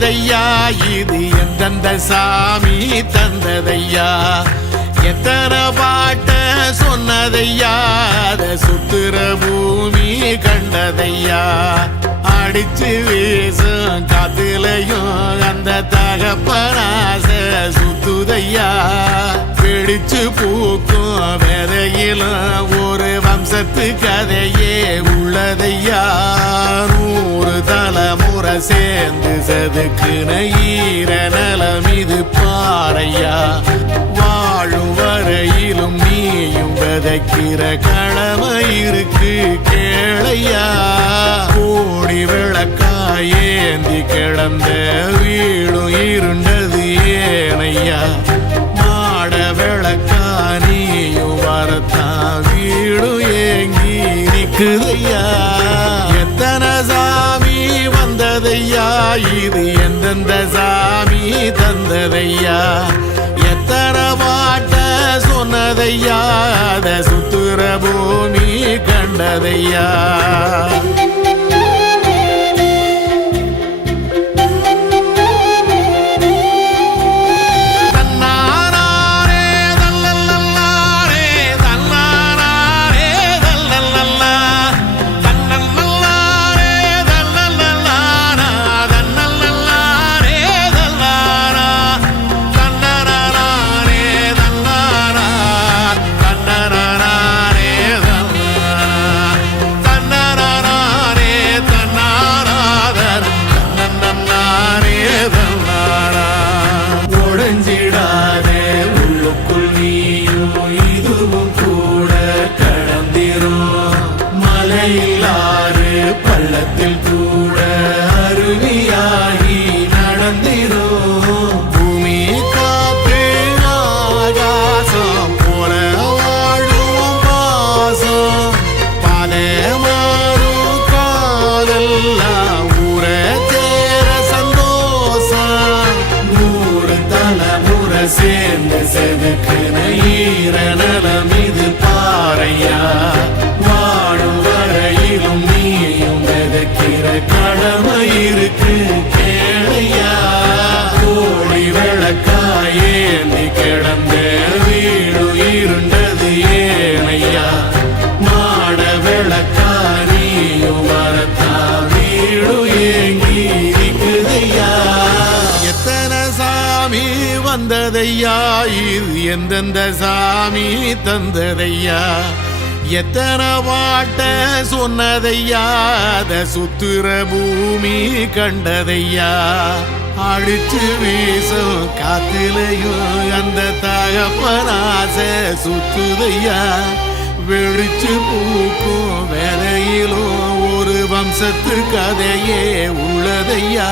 வந்ததையா இது எந்தெந்த சாமி தந்ததையா எத்தனை பாட்ட சொன்னதையா அத சுத்துற பூமி கண்டதையா அடிச்சு வீசும் காத்துலையும் அந்த தகப்பனாச சுத்துதையா பிடிச்சு பூக்கும் விதையிலும் ஒரு வம்சத்து கதையே உள்ளதையா 100 தலைமுறை சேர்ந்து செதுக்குன ஈர நலம் இது பாறையா வாழும் வரையிலும் நீயும் விதைக்கிற கடமை இருக்கு கேளையா கோடி விளக்காயேந்தி கிடந்த வீடும் இருண்டது ஏனையா மாட விளக்கா நீயும் வரத்தான் வீடும் ஏங்கி நிக்குதையா எத்தனை சாமி வந்ததையா இது எந்தெந்த சாமி தந்ததையா எத்தனை பாட்ட சொன்னதையா அத சுத்துற பூமி கண்டதையா பள்ளத்தில் கூட அருவியாகி நடந்திரும் பூமி காத்து ஆகாசம் போல வாழும் பாசம் பல மாறும் காலெல்லாம் ஊர தேர சந்தோஷம் 100 தலைமுறை சேர்ந்து செதுக்குன ஈர நலம் இது பாறையா வாழும் வரையிலும் நீயும் விதைக்கிற கடமை இருக்கு கேளையா கோடி விளக்காயேந்தி கிடந்த வீடு இருண்டது ஏனையா மாட விளக்கா நீயும் வரத்தா வீடு ஏங்கி இருக்குதையா எத்தனை சாமி வந்ததையா இது எந்தெந்த சாமி தந்ததையா எத்தனை பாட்ட சொன்னதையா அத சுத்துற பூமி கண்டதையா அடிச்சு வீசும் காத்திலையும் அந்த தகப்பனாச சுத்துதையா வெடிச்சு பூக்கும் வேலையிலும் ஒரு வம்சத்து கதையே உள்ளதையா